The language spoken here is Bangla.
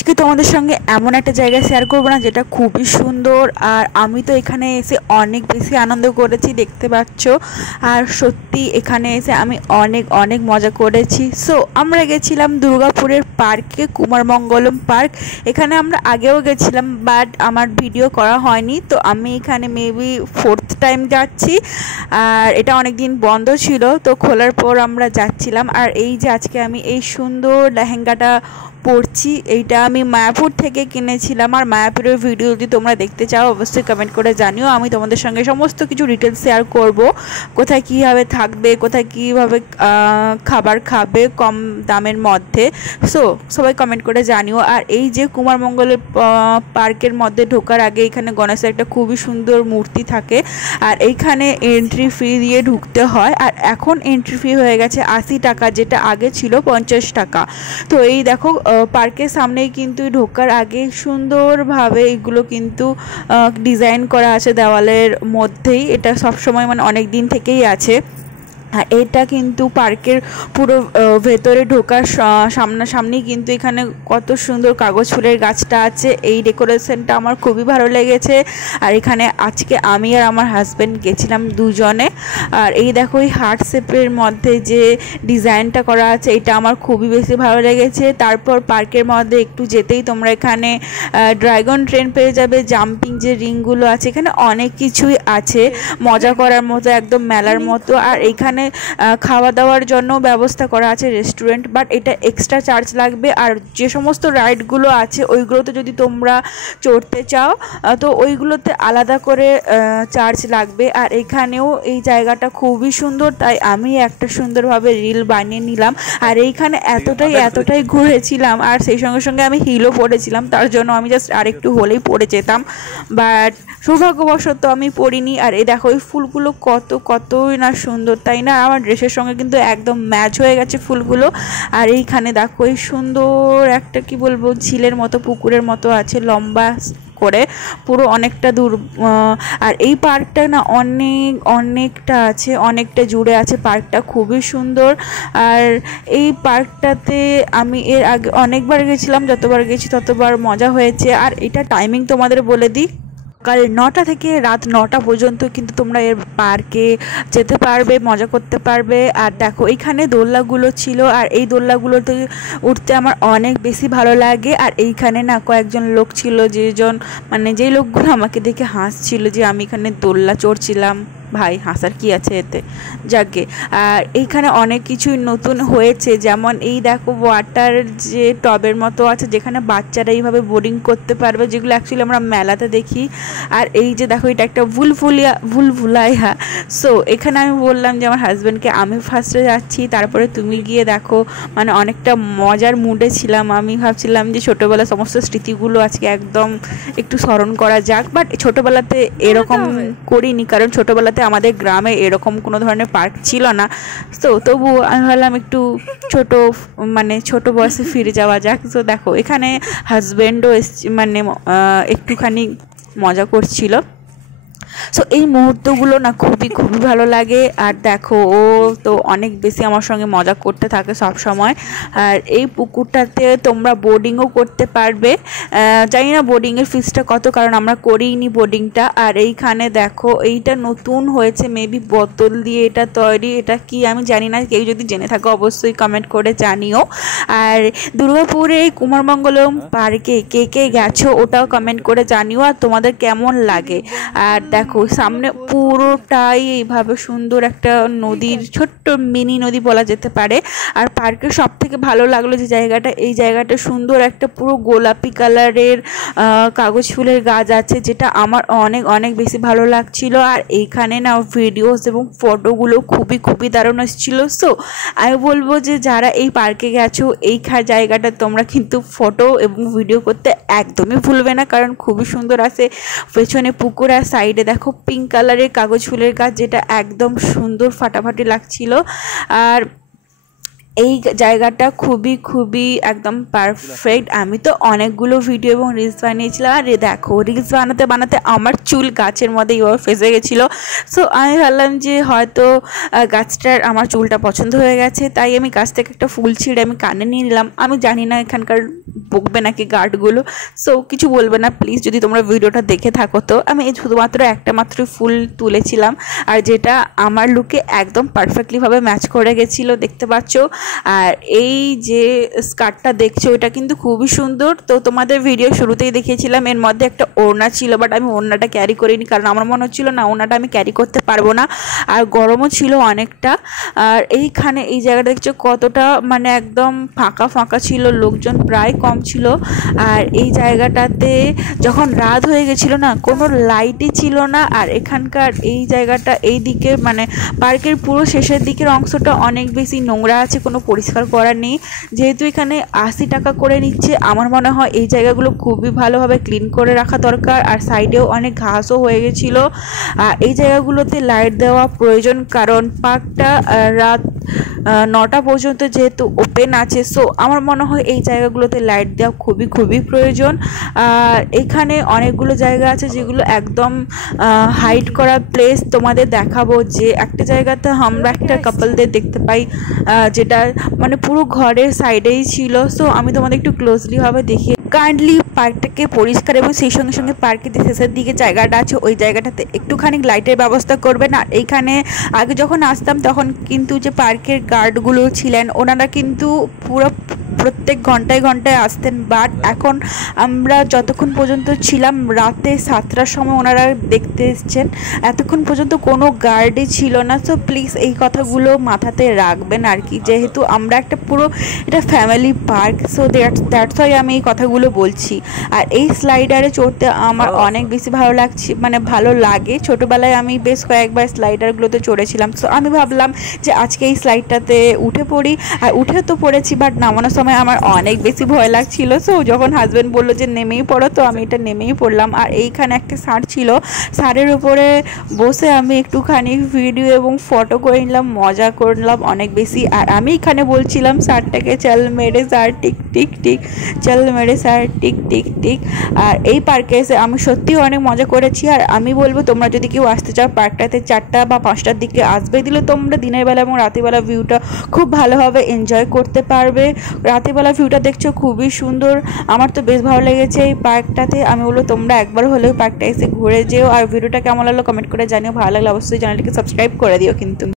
আজকে তোমাদের সঙ্গে এমন একটা জায়গা শেয়ার করবো না যেটা খুবই সুন্দর। আর আমি তো এখানে এসে অনেক বেশি আনন্দ করেছি, দেখতে পাচ্ছ। আর সত্যি এখানে এসে আমি অনেক অনেক মজা করেছি। সো আমরা গেছিলাম দুর্গাপুরের পার্কে, কুমারমঙ্গলম পার্ক। এখানে আমরা আগেও গেছিলাম, বাট আমার ভিডিও করা হয়নি। তো আমি এখানে মেবি 4th টাইম যাচ্ছি। আর এটা অনেক দিন বন্ধ ছিল, তো খোলার পর আমরা যাচ্ছিলাম। আর এই যে আজকে আমি এই সুন্দর লেহেঙ্গাটা পরছি, এইটা আমি মায়াপুর থেকে কিনেছিলাম। আর মায়াপুরের ভিডিও যদি তোমরা দেখতে চাও অবশ্যই কমেন্ট করে জানিও। আমি তোমাদের সঙ্গে সমস্ত কিছু ডিটেলস শেয়ার করব, কোথায় কীভাবে থাকবে, কোথায় কীভাবে খাবার খাবে কম দামের মধ্যে। সো সবাই কমেন্ট করে জানিও। আর এই যে কুমারমঙ্গলের পার্কের মধ্যে ঢোকার আগে এখানে গণেশের একটা খুবই সুন্দর মূর্তি থাকে। আর এইখানে এন্ট্রি ফি দিয়ে ঢুকতে হয়। আর এখন এন্ট্রি ফি হয়ে গেছে 80 টাকা, যেটা আগে ছিল 50 টাকা। তো এই দেখো পার্কের সামনেই কিন্তু ঢোকার আগে সুন্দরভাবে এগুলো কিন্তু ডিজাইন করা আছে দেওয়ালের মধ্যেই। এটা সবসময় মানে অনেক দিন থেকেই আছে। আর এটা কিন্তু পার্কের পুরো ভেতরে ঢোকার সামনাসামনি কিন্তু এখানে কত সুন্দর কাগজ ফুলের গাছটা আছে। এই ডেকোরেশনটা আমার খুবই ভালো লেগেছে। আর এখানে আজকে আমি আর আমার হাজব্যান্ড গেছিলাম দুজনে। আর এই দেখো এই হার্ট শেপের মধ্যে যে ডিজাইনটা করা আছে, এটা আমার খুবই বেশি ভালো লেগেছে। তারপর পার্কের মধ্যে একটু যেতেই তোমরা এখানে ড্রাগন ট্রেন পেয়ে যাবে, জাম্পিং যে রিংগুলো আছে, এখানে অনেক কিছুই আছে মজা করার মতো, একদম মেলার মতো। আর এখানে খাওয়া দাওয়ার জন্য ব্যবস্থা করা আছে, রেস্টুরেন্ট, বাট এটা এক্সট্রা চার্জ লাগবে। আর যে সমস্ত রাইডগুলো আছে ওইগুলোতে যদি তোমরা চড়তে চাও তো ওইগুলোতে আলাদা করে চার্জ লাগবে। আর এখানেও এই জায়গাটা খুবই সুন্দর, তাই আমি একটা সুন্দরভাবে রিল বানিয়ে নিলাম। আর এইখানে এতটাই ঘুরেছিলাম, আর সেই সঙ্গে সঙ্গে আমি হিলও পরেছিলাম, তার জন্য আমি জাস্ট আরেকটু হলেই পরে যেতাম, বাট সৌভাগ্যবশত আমি পরিনি। আর এই দেখো এই ফুলগুলো কতই না সুন্দর, তাই না? আমার ড্রেসের সঙ্গে কিন্তু একদম ম্যাচ হয়ে গেছে ফুলগুলো। আর এইখানে দেখো এই সুন্দর একটা কি বলবো ঝিলের মতো, পুকুরের মতো আছে লম্বা করে, পুরো অনেকটা দূর। আর এই পার্কটা না অনেকটা আছে, অনেকটা জুড়ে আছে পার্কটা, খুবই সুন্দর। আর এই পার্কটাতে আমি এর আগে অনেকবার গেছিলাম, যতবার গেছি ততবার মজা হয়েছে। আর এটা টাইমিং তোমাদের বলে দিই, সকাল 9টা থেকে রাত 9টা পর্যন্ত কিন্তু তোমরা এর পার্কে যেতে পারবে, মজা করতে পারবে। আর দেখো এইখানে দোলনাগুলো ছিল, আর এই দোলনাগুলোতে উঠতে আমার অনেক বেশি ভালো লাগে। আর এইখানে না কয়েকজন লোক ছিল, যেই লোকগুলো আমাকে দেখে হাসছিল যে আমি এখানে দোলনা চড়ছিলাম। ভাই হাসার কি আছে এতে, যাকে। আর এইখানে অনেক কিছুই নতুন হয়েছে, যেমন এই দেখো ওয়াটার যে টবের মতো আছে, যেখানে বাচ্চারা এইভাবে বোটিং করতে পারবে, যেগুলো অ্যাকচুয়ালি আমরা মেলাতে দেখি। আর এই যে দেখো এটা একটা ভুলভুলাইয়া। সো এখানে আমি বললাম যে আমার হাজব্যান্ডকে আমি ফার্স্টে যাচ্ছি, তারপরে তুমি গিয়ে দেখো। মানে অনেকটা মজার মুডে ছিলাম, আমি ভাবছিলাম যে ছোটোবেলার সমস্ত স্মৃতিগুলো আজকে একদম একটু স্মরণ করা যাক। বাট ছোটোবেলাতে এরকম করিনি, কারণ ছোটোবেলাতে আমাদের গ্রামে এরকম কোনো ধরনের পার্ক ছিল না। তো তবুও আমি ভাবলাম একটু ছোট বয়সে ফিরে যাওয়া যাক। তো দেখো এখানে হাজব্যান্ডও একটুখানি মজা করছিল। সো এই মুহূর্তগুলো না খুবই ভালো লাগে। আর দেখো ও তো অনেক বেশি আমার সঙ্গে মজা করতে থাকে সব সময়। আর এই পুকুরটাতে তোমরা বোর্ডিংও করতে পারবে, জানি না বোর্ডিংয়ের ফিসটা কত, কারণ আমরা করিনি বোর্ডিংটা। আর এইখানে দেখো এইটা নতুন হয়েছে, মেবি বোতল দিয়ে এটা তৈরি, এটা কি আমি জানি না, কেউ যদি জেনে থাকো অবশ্যই কমেন্ট করে জানিও। আর দুর্গাপুরে কুমারমঙ্গলম পার্কে কে গেছো ওটাও কমেন্ট করে জানিও, আর তোমাদের কেমন লাগে। আর দেখো সামনে পুরোটাই এইভাবে সুন্দর একটা নদীর, ছোট্ট মিনি নদী বলা যেতে পারে। আর পার্কের সব থেকে ভালো লাগলো যে এই জায়গাটা সুন্দর একটা পুরো গোলাপি কালারের কাগজ ফুলের গাছ আছে, যেটা আমার অনেক বেশি ভালো লাগছিল। আর এইখানে না ভিডিওস এবং ফটোগুলো খুবই দারুণ এসেছিল। সো আমি বলবো যে যারা এই পার্কে গেছো এই জায়গাটা তোমরা কিন্তু ফটো এবং ভিডিও করতে একদমই ভুলবে না, কারণ খুবই সুন্দর আছে। পেছনে পুকুর, আর সাইডে দেখো পিঙ্ক কালারের কাগজ ফুলের গাছ, যেটা একদম সুন্দর ফাটাফাটি লাগছিল। আর এই জায়গাটা খুবই খুবই একদম পারফেক্ট। আমি তো অনেকগুলো ভিডিও এবং রিলস বানিয়েছিলাম। আর দেখো রিলস বানাতে বানাতে আমার চুল গাছের মধ্যে এইভাবে ফেসে গেছিলো। সো আমি ভাবলাম যে হয়তো গাছটার আমার চুলটা পছন্দ হয়ে গেছে, তাই আমি গাছ থেকে একটা ফুল ছিঁড়ে আমি কানে নিয়ে নিলাম। আমি জানি না এখানকার বকবে নাকি গার্ডগুলো, সো কিছু বলবে না প্লিজ যদি তোমরা ভিডিওটা দেখে থাকো। তো আমি এই শুধুমাত্র একটা মাত্র ফুল তুলেছিলাম, আর যেটা আমার লুকে একদম পারফেক্টলিভাবে ম্যাচ করে গেছিলো, দেখতে পাচ্ছ। আর এই যে স্কার্টটা দেখছো এটা কিন্তু খুবই সুন্দর। তো তোমাদের ভিডিও শুরুতেই দেখিয়েছিলাম এর মধ্যে একটা ওড়না ছিল, বাট আমি ওড়নাটা ক্যারি করিনি, কারণ আমার মনে হচ্ছিল না ওড়নাটা আমি ক্যারি করতে পারবো না, আর গরমও ছিল অনেকটা। আর এইখানে এই জায়গাটা দেখছো কতটা মানে একদম ফাঁকা ফাঁকা ছিল, লোকজন প্রায় কম ছিল। আর এই জায়গাটাতে যখন রাত হয়ে গেছিলো না, কোনো লাইটই ছিল না। আর এখানকার এই জায়গাটা এই দিকে মানে পার্কের পুরো শেষের দিকের অংশটা অনেক বেশি নোংরা আছে, কোনো পরিষ্কার করার নেই। যেহেতু এখানে 80 টাকা করে নিচ্ছে, আমার মনে হয় এই জায়গাগুলো খুবই ভালোভাবে ক্লিন করে রাখা দরকার। আর সাইডেও অনেক ঘাসও হয়ে গেছিলো। আর এই জায়গাগুলোতে লাইট দেওয়া প্রয়োজন, কারণ পার্কটা রাত 9টা পর্যন্ত যেহেতু ওপেন আছে। সো আমার মনে হয় এই জায়গাগুলোতে লাইট দেওয়া খুবই খুবই প্রয়োজন। আর এখানে অনেকগুলো জায়গা আছে যেগুলো একদম হাইড করা প্লেস। তোমাদের দেখাবো যে একটা জায়গাতে আমরা একটা কাপলদের দেখতে পাই, যেটা মানে পুরো ঘরের সাইডেই ছিল। সো আমি তোমাদের একটু ক্লোজলিভাবে দেখিয়ে কাইন্ডলি পার্কটাকে পরিষ্কার এবং সেই সঙ্গে সঙ্গে পার্কের যে শেষের দিকে জায়গাটা আছে ওই জায়গাটাতে একটুখানি লাইটের ব্যবস্থা করবেন। আর এইখানে আগে যখন আসতাম তখন কিন্তু যে পার্কের গার্ডগুলো ছিলেন ওনারা কিন্তু পুরো প্রত্যেক ঘন্টায় ঘন্টায় আসতেন, বাট এখন আমরা যতক্ষণ পর্যন্ত ছিলাম রাতে 7টার সময় ওনারা দেখতে এসছেন, এতক্ষণ পর্যন্ত কোনো গার্ডই ছিল না। সো প্লিজ এই কথাগুলো মাথাতে রাখবেন আর কি, যেহেতু আমরা একটা পুরো এটা family park. So that's why আমি এই কথাগুলো বলছি। আর এই স্লাইডারে চড়তে আমার অনেক বেশি ভালো লাগছে, মানে ভালো লাগে। ছোটোবেলায় আমি বেশ কয়েকবার স্লাইডারগুলোতে চড়েছিলাম। সো আমি ভাবলাম যে আজকে এই স্লাইডটাতে উঠে পড়ি। আর উঠে তো পড়েছি, বাট নামানোর সময় আমার অনেক বেশি ভয় লাগছিল। সো যখন হাজব্যান্ড বললো যে নেমেই পড়ো, তো আমি এটা নেমেই পড়লাম। আর এইখানে একটা ষাঁড় ছিল, ষাঁড়ের উপরে বসে আমি একটুখানি ভিডিও এবং ফটো করে নিলাম, মজা করলাম অনেক বেশি। আর আমি এখানে বলছিলাম ষাঁড়টাকে চল মেরে ষাঁড় টিক টিক টিক, চল মেরে ষাঁড় টিক টিক টিক। আর এই পার্কে এসে আমি সত্যিই অনেক মজা করেছি। আর আমি বলবো তোমরা যদি কেউ আসতে চাও পার্কটাতে 4টা বা 5টার দিকে আসবে, দিলে তোমরা দিনের বেলা এবং রাতেরবেলা ভিউটা খুব ভালোভাবে এনজয় করতে পারবে। রাতেরবেলা ভিউটা দেখছো খুবই সুন্দর, আমার তো বেশ ভালো লেগেছে এই পার্কটাতে। আমি বলবো তোমরা একবার হলেও পার্কটা এসে ঘুরে যেও। আর ভিডিওটা কেমন লাগলো কমেন্ট করে জানিও, ভালো লাগলে অবশ্যই চ্যানেলটিকে সাবস্ক্রাইব করে দিও কিন্তু।